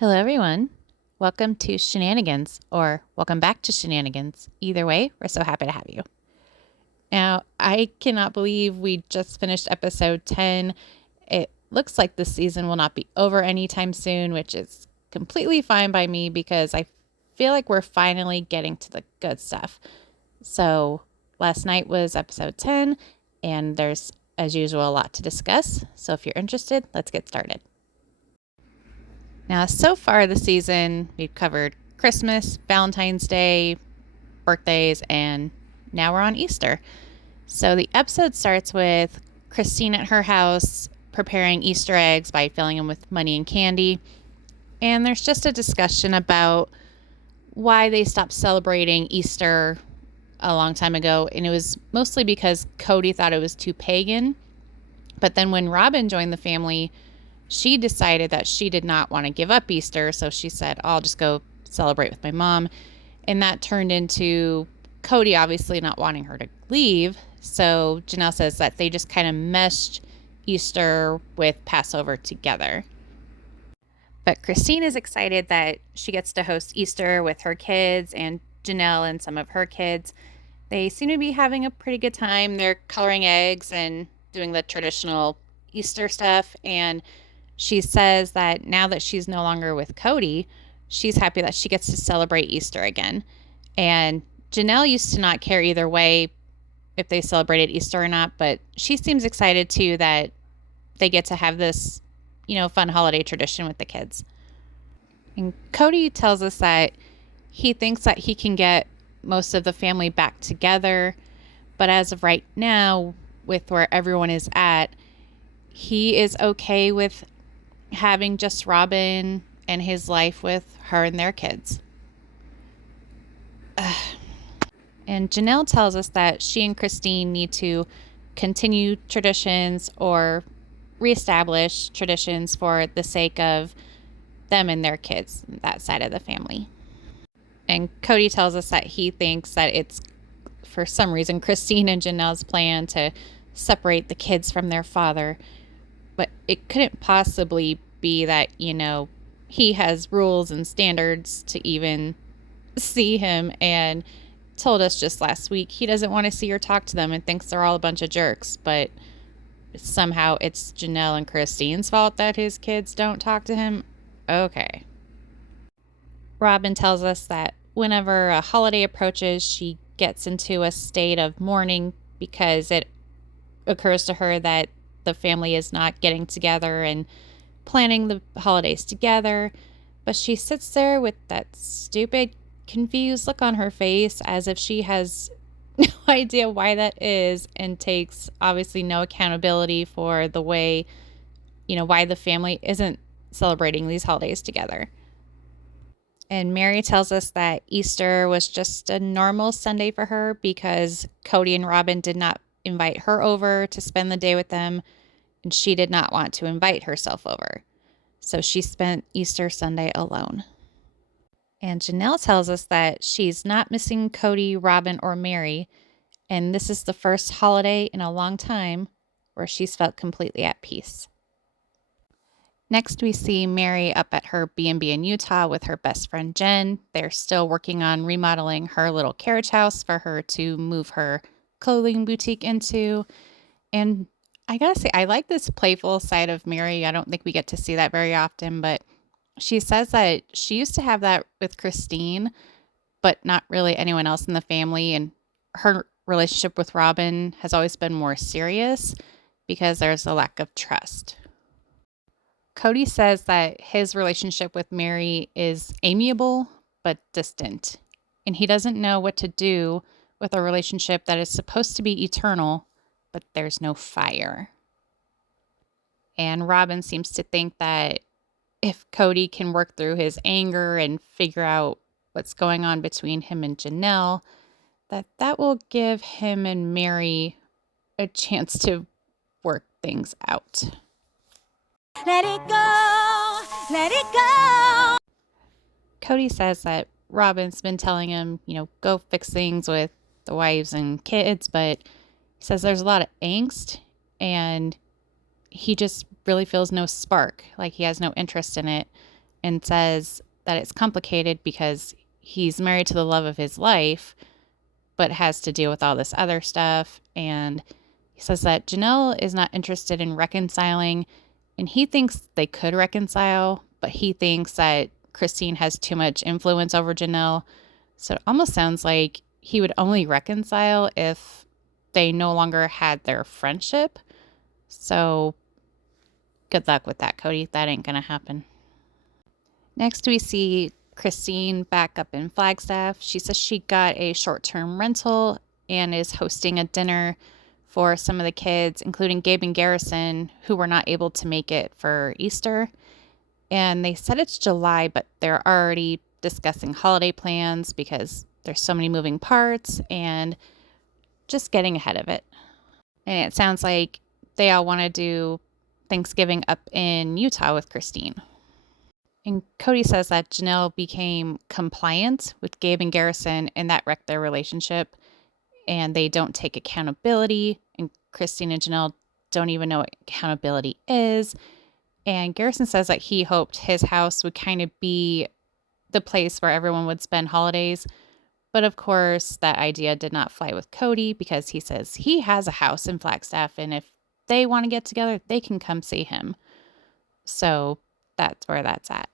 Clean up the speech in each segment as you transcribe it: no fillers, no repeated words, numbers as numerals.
Hello, everyone. Welcome to Shenanigans, or welcome back to Shenanigans. Either way, we're so happy to have you. Now, I cannot believe we just finished episode 10. It looks like this season will not be over anytime soon, which is completely fine by me because I feel like we're finally getting to the good stuff. So, last night was episode 10, and there's, as usual, a lot to discuss. So, if you're interested, let's get started. Now, so far this season, we've covered Christmas, Valentine's Day, birthdays, and now we're on Easter. So the episode starts with Christine at her house preparing Easter eggs by filling them with money and candy. And there's just a discussion about why they stopped celebrating Easter a long time ago. And it was mostly because Cody thought it was too pagan. But then when Robin joined the family, she decided that she did not want to give up Easter. So she said, I'll just go celebrate with my mom. And that turned into Cody obviously not wanting her to leave. So Janelle says that they just kind of meshed Easter with Passover together. But Christine is excited that she gets to host Easter with her kids and Janelle and some of her kids. They seem to be having a pretty good time. They're coloring eggs and doing the traditional Easter stuff. And she says that now that she's no longer with Cody, she's happy that she gets to celebrate Easter again. And Janelle used to not care either way if they celebrated Easter or not, but she seems excited too that they get to have this, fun holiday tradition with the kids. And Cody tells us that he thinks that he can get most of the family back together, but as of right now, with where everyone is at, he is okay with having just Robin and his life with her and their kids. And Janelle tells us that she and Christine need to continue traditions or reestablish traditions for the sake of them and their kids, that side of the family. And Cody tells us that he thinks that it's, for some reason, Christine and Janelle's plan to separate the kids from their father. But it couldn't possibly be that, he has rules and standards to even see him, and told us just last week he doesn't want to see or talk to them and thinks they're all a bunch of jerks. But somehow it's Janelle and Christine's fault that his kids don't talk to him. Okay. Robin tells us that whenever a holiday approaches, she gets into a state of mourning because it occurs to her that the family is not getting together and planning the holidays together. But she sits there with that stupid, confused look on her face as if she has no idea why that is, and takes obviously no accountability for the way, why the family isn't celebrating these holidays together. And Mary tells us that Easter was just a normal Sunday for her because Cody and Robin did not invite her over to spend the day with them, and she did not want to invite herself over. So she spent Easter Sunday alone. And Janelle tells us that she's not missing Cody, Robin, or Mary, and this is the first holiday in a long time where she's felt completely at peace. Next, we see Mary up at her B&B in Utah with her best friend Jen. They're still working on remodeling her little carriage house for her to move her clothing boutique into. And I gotta say, I like this playful side of Mary. I don't think we get to see that very often, but she says that she used to have that with Christine, but not really anyone else in the family. And her relationship with Robin has always been more serious because there's a lack of trust. Cody says that his relationship with Mary is amiable but distant, and he doesn't know what to do with a relationship that is supposed to be eternal, but there's no fire. And Robin seems to think that if Cody can work through his anger and figure out what's going on between him and Janelle, that will give him and Mary a chance to work things out. Let it go, let it go. Cody says that Robin's been telling him, go fix things with the wives and kids, but he says there's a lot of angst and he just really feels no spark, like he has no interest in it. and says that it's complicated because he's married to the love of his life, but has to deal with all this other stuff. And he says that Janelle is not interested in reconciling, and he thinks they could reconcile, but he thinks that Christine has too much influence over Janelle. So it almost sounds like he would only reconcile if they no longer had their friendship. So good luck with that, Cody. That ain't going to happen. Next, we see Christine back up in Flagstaff. She says she got a short-term rental and is hosting a dinner for some of the kids, including Gabe and Garrison, who were not able to make it for Easter. And they said it's July, but they're already discussing holiday plans because there's so many moving parts and just getting ahead of it. And it sounds like they all want to do Thanksgiving up in Utah with Christine. And Cody says that Janelle became compliant with Gabe and Garrison, and that wrecked their relationship. And they don't take accountability. And Christine and Janelle don't even know what accountability is. And Garrison says that he hoped his house would kind of be the place where everyone would spend holidays. But of course, that idea did not fly with Cody because he says he has a house in Flagstaff, and if they want to get together, they can come see him. So that's where that's at.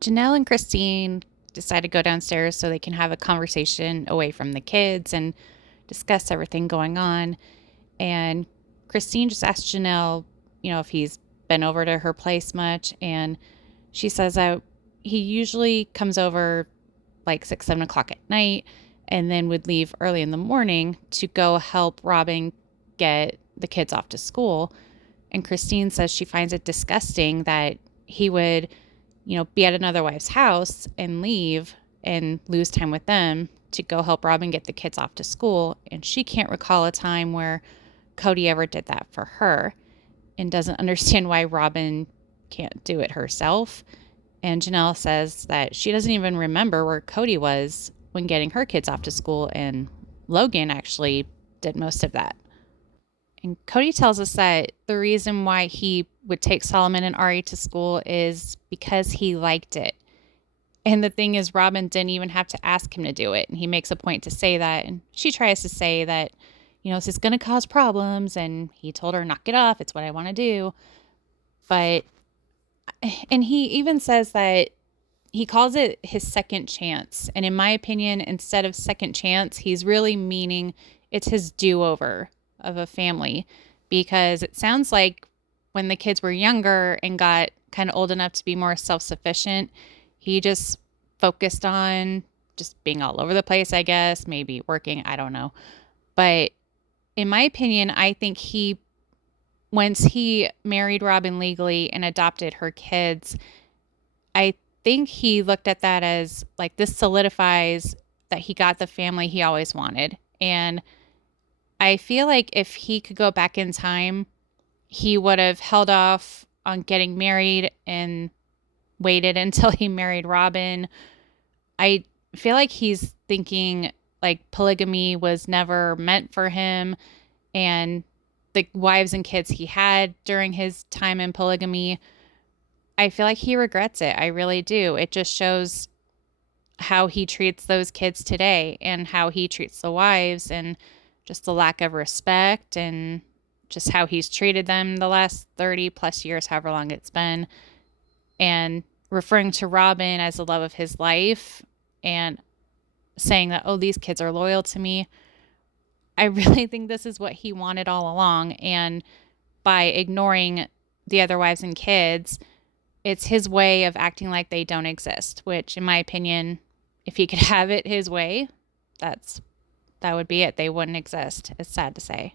Janelle and Christine decide to go downstairs so they can have a conversation away from the kids and discuss everything going on. And Christine just asked Janelle, if he's been over to her place much. And she says that he usually comes over like 6, 7 o'clock at night and then would leave early in the morning to go help Robin get the kids off to school. And Christine says she finds it disgusting that he would, be at another wife's house and leave and lose time with them to go help Robin get the kids off to school. And she can't recall a time where Cody ever did that for her and doesn't understand why Robin can't do it herself. And Janelle says that she doesn't even remember where Cody was when getting her kids off to school, and Logan actually did most of that. And Cody tells us that the reason why he would take Solomon and Ari to school is because he liked it. And the thing is, Robin didn't even have to ask him to do it. And he makes a point to say that. And she tries to say that, this is going to cause problems. And he told her, knock it off. It's what I want to do. And he even says that he calls it his second chance. And in my opinion, instead of second chance, he's really meaning it's his do-over of a family, because it sounds like when the kids were younger and got kind of old enough to be more self-sufficient, he just focused on just being all over the place, I guess, maybe working, I don't know. But in my opinion, I think once he married Robin legally and adopted her kids, I think he looked at that as like, this solidifies that he got the family he always wanted. And I feel like if he could go back in time, he would have held off on getting married and waited until he married Robin. I feel like he's thinking like polygamy was never meant for him, and the wives and kids he had during his time in polygamy, I feel like he regrets it. I really do. It just shows how he treats those kids today and how he treats the wives, and just the lack of respect and just how he's treated them the last 30 plus years, however long it's been, and referring to Robin as the love of his life and saying that, oh, these kids are loyal to me. I really think this is what he wanted all along. And by ignoring the other wives and kids, it's his way of acting like they don't exist, which in my opinion, if he could have it his way, that would be it. They wouldn't exist. It's sad to say.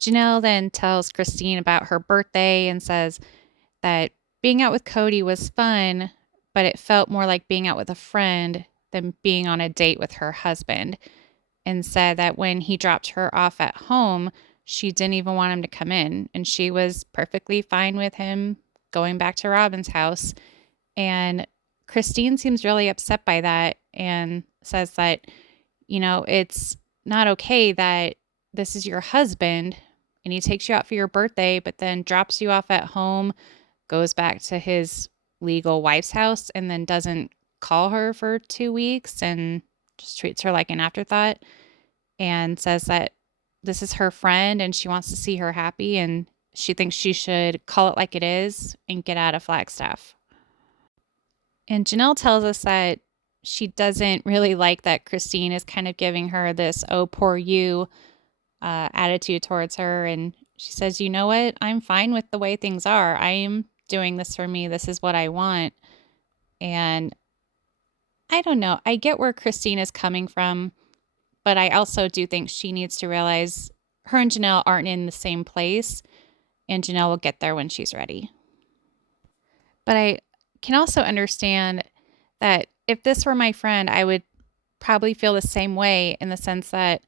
Janelle then tells Christine about her birthday and says that being out with Cody was fun, but it felt more like being out with a friend than being on a date with her husband, and said that when he dropped her off at home, she didn't even want him to come in, and she was perfectly fine with him going back to Robin's house. And Christine seems really upset by that and says that, it's not okay that this is your husband and he takes you out for your birthday, but then drops you off at home goes back to his legal wife's house and then doesn't call her for 2 weeks and just treats her like an afterthought and says that this is her friend and she wants to see her happy and she thinks she should call it like it is and get out of Flagstaff. And Janelle tells us that she doesn't really like that Christine is kind of giving her this, oh, poor you attitude towards her. And she says, you know what? I'm fine with the way things are. I am doing this for me. This is what I want. And I don't know. I get where Christine is coming from, but I also do think she needs to realize her and Janelle aren't in the same place, and Janelle will get there when she's ready. But I can also understand that if this were my friend, I would probably feel the same way in the sense that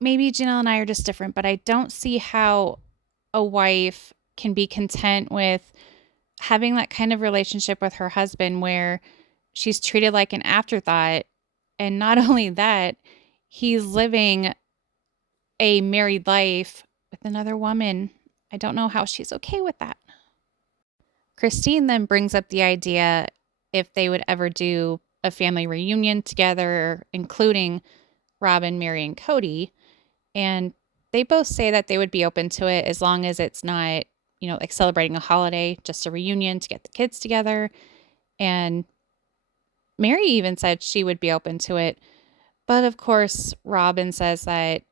maybe Janelle and I are just different, but I don't see how a wife can be content with having that kind of relationship with her husband where she's treated like an afterthought. And not only that, he's living a married life with another woman. I don't know how she's okay with that. Christine then brings up the idea if they would ever do a family reunion together, including Robin, Mary, and Cody. And they both say that they would be open to it as long as it's not, like celebrating a holiday, just a reunion to get the kids together. And Mary even said she would be open to it. But of course, Robin says that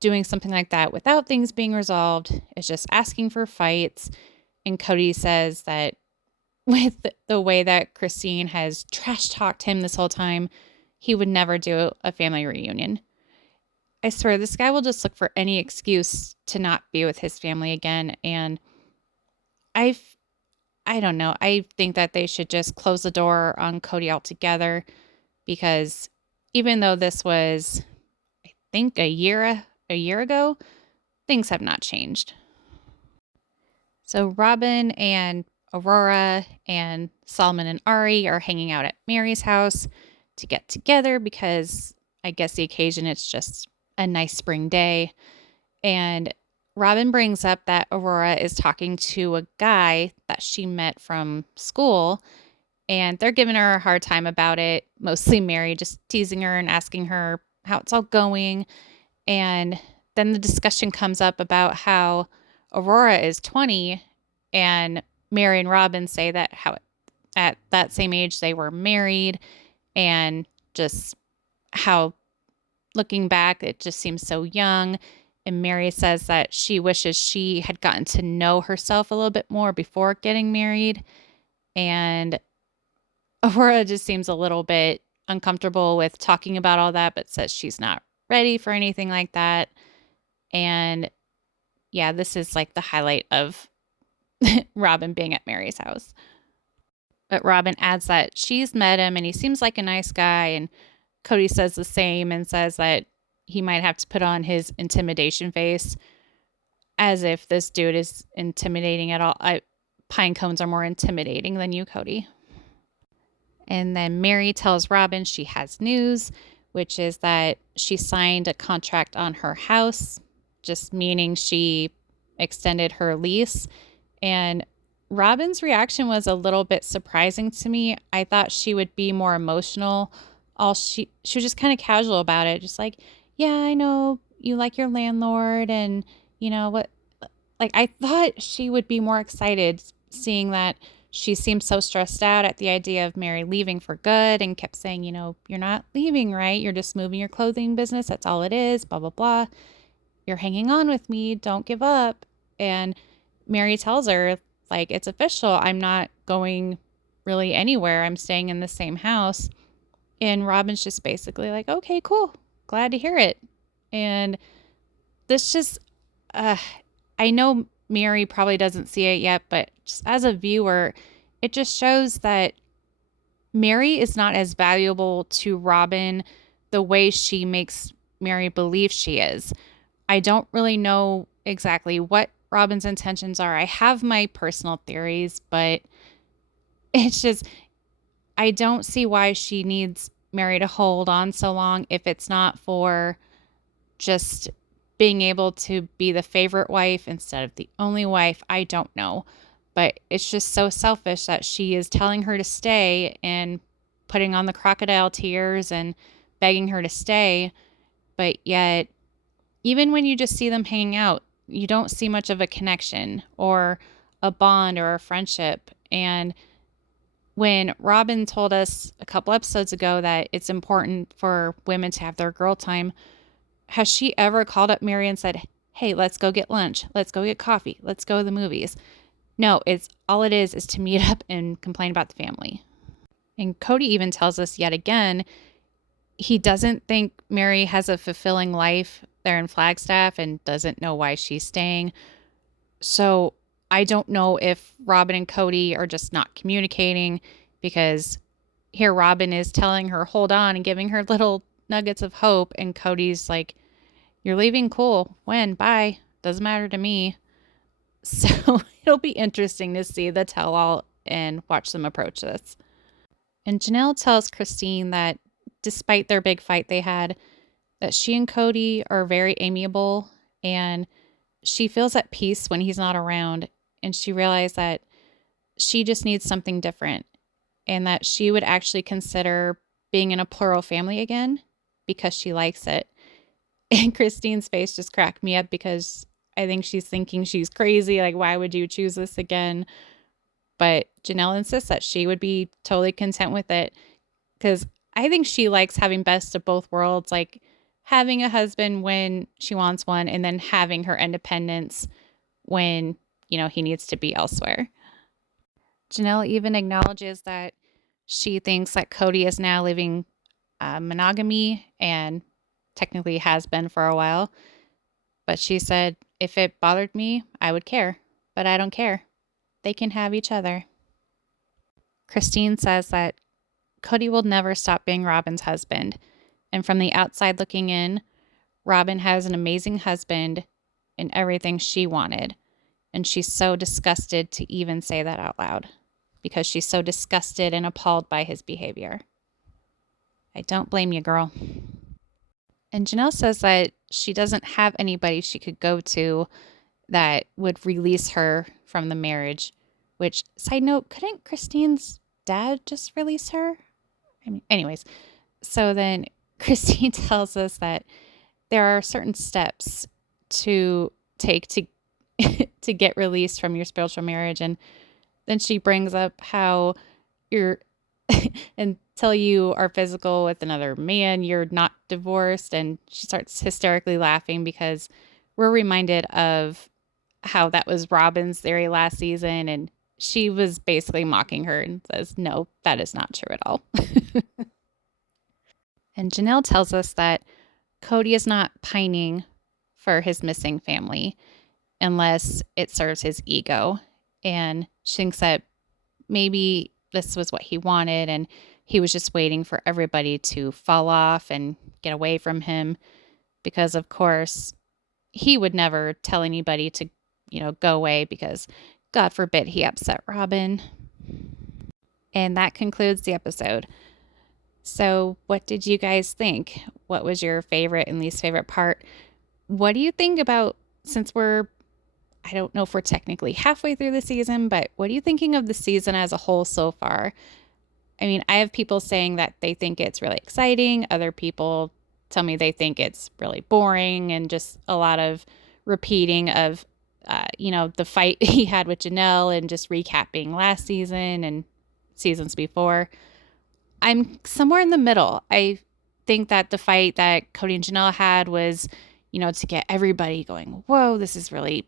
doing something like that without things being resolved is just asking for fights. And Cody says that with the way that Christine has trash talked him this whole time, he would never do a family reunion. I swear, this guy will just look for any excuse to not be with his family again. And I don't know. I think that they should just close the door on Cody altogether because even though this was, I think, a year ago, things have not changed. So Robin and Aurora and Solomon and Ari are hanging out at Mary's house to get together because I guess the occasion, it's just a nice spring day. And Robin brings up that Aurora is talking to a guy that she met from school, and they're giving her a hard time about it, mostly Mary just teasing her and asking her how it's all going. And then the discussion comes up about how Aurora is 20 and Mary and Robin say that how at that same age they were married, and just how looking back it just seems so young. And Mary says that she wishes she had gotten to know herself a little bit more before getting married. And Aurora just seems a little bit uncomfortable with talking about all that, but says she's not ready for anything like that. And yeah, this is like the highlight of Robin being at Mary's house. But Robin adds that she's met him and he seems like a nice guy. And Cody says the same and says that he might have to put on his intimidation face, as if this dude is intimidating at all. Pine cones are more intimidating than you, Cody. And then Mary tells Robin she has news, which is that she signed a contract on her house, just meaning she extended her lease. And Robin's reaction was a little bit surprising to me. I thought she would be more emotional. She was just kind of casual about it, just like, yeah, I know you like your landlord and you know what, like I thought she would be more excited, seeing that she seemed so stressed out at the idea of Mary leaving for good and kept saying, you're not leaving, right? You're just moving your clothing business. That's all it is, blah, blah, blah. You're hanging on with me. Don't give up. And Mary tells her, like, it's official. I'm not going really anywhere. I'm staying in the same house. And Robin's just basically like, okay, cool. Glad to hear it. And this just, I know Mary probably doesn't see it yet, but just as a viewer, it just shows that Mary is not as valuable to Robin the way she makes Mary believe she is. I don't really know exactly what Robin's intentions are. I have my personal theories, but it's just, I don't see why she needs Mary to hold on so long if it's not for just being able to be the favorite wife instead of the only wife, I don't know. But it's just so selfish that she is telling her to stay and putting on the crocodile tears and begging her to stay. But yet, even when you just see them hanging out, you don't see much of a connection or a bond or a friendship. And when Robin told us a couple episodes ago that it's important for women to have their girl time, has she ever called up Mary and said, hey, let's go get lunch. Let's go get coffee. Let's go to the movies? No, it's all it is to meet up and complain about the family. And Cody even tells us yet again, he doesn't think Mary has a fulfilling life there in Flagstaff and doesn't know why she's staying. So I don't know if Robin and Cody are just not communicating, because here Robin is telling her, hold on, and giving her little nuggets of hope. And Cody's like, you're leaving? Cool. When? Bye. Doesn't matter to me. So it'll be interesting to see the tell-all and watch them approach this. And Janelle tells Christine that despite their big fight they had, that she and Cody are very amiable, and she feels at peace when he's not around. And she realized that she just needs something different, and that she would actually consider being in a plural family again because she likes it. And Christine's face just cracked me up, because I think she's thinking she's crazy. Like, why would you choose this again? But Janelle insists that she would be totally content with it, because I think she likes having best of both worlds, like having a husband when she wants one, and then having her independence when, he needs to be elsewhere. Janelle even acknowledges that she thinks that Cody is now living monogamy, and technically has been for a while. But she said, if it bothered me, I would care. But I don't care. They can have each other. Christine says that Cody will never stop being Robin's husband. And from the outside looking in, Robin has an amazing husband and everything she wanted. And she's so disgusted to even say that out loud, because she's so disgusted and appalled by his behavior. I don't blame you, girl. And Janelle says that she doesn't have anybody she could go to that would release her from the marriage. Which, side note, couldn't Christine's dad just release her? Anyways. So then Christine tells us that there are certain steps to take to to get released from your spiritual marriage. And then she brings up how you're until you are physical with another man, you're not divorced. And she starts hysterically laughing, because we're reminded of how that was Robin's theory last season. And she was basically mocking her and says, no, that is not true at all. And Janelle tells us that Cody is not pining for his missing family unless it serves his ego. And she thinks that maybe this was what he wanted, and he was just waiting for everybody to fall off and get away from him, because of course he would never tell anybody to, go away, because God forbid he upset Robin. And that concludes the episode. So what did you guys think? What was your favorite and least favorite part? What do you think about, since I don't know if we're technically halfway through the season, but what are you thinking of the season as a whole so far? I mean, I have people saying that they think it's really exciting. Other people tell me they think it's really boring and just a lot of repeating of, the fight he had with Janelle, and just recapping last season and seasons before. I'm somewhere in the middle. I think that the fight that Cody and Janelle had was, to get everybody going, whoa, this is really,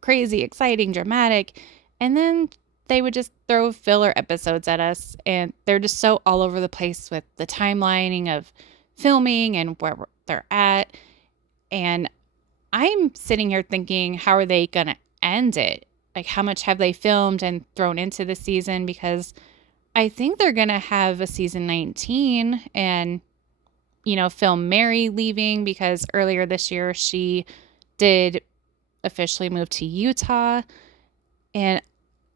crazy, exciting, dramatic. And then they would just throw filler episodes at us, and they're just so all over the place with the timelining of filming and where they're at. And I'm sitting here thinking, how are they going to end it? Like, how much have they filmed and thrown into the season? Because I think they're going to have a season 19 and, film Mary leaving, because earlier this year she did officially move to Utah. And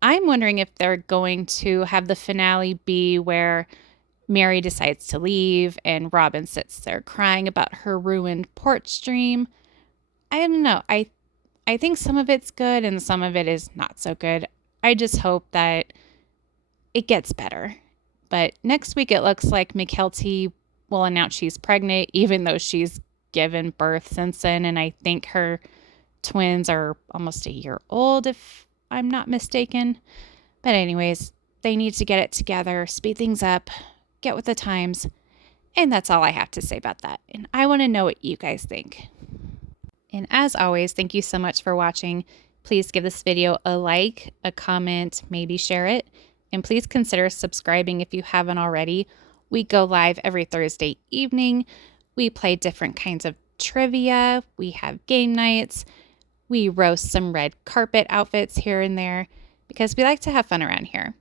I'm wondering if they're going to have the finale be where Mary decides to leave and Robin sits there crying about her ruined porch dream. I don't know. I think some of it's good and some of it is not so good. I just hope that it gets better. But next week it looks like McKelty will announce she's pregnant, even though she's given birth since then. And I think her twins are almost a year old, if I'm not mistaken. But, anyways, they need to get it together, speed things up, get with the times. And that's all I have to say about that. And I want to know what you guys think. And as always, thank you so much for watching. Please give this video a like, a comment, maybe share it. And please consider subscribing if you haven't already. We go live every Thursday evening. We play different kinds of trivia. We have game nights. We roast some red carpet outfits here and there because we like to have fun around here.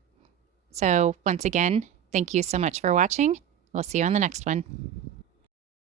So once again, thank you so much for watching. We'll see you on the next one.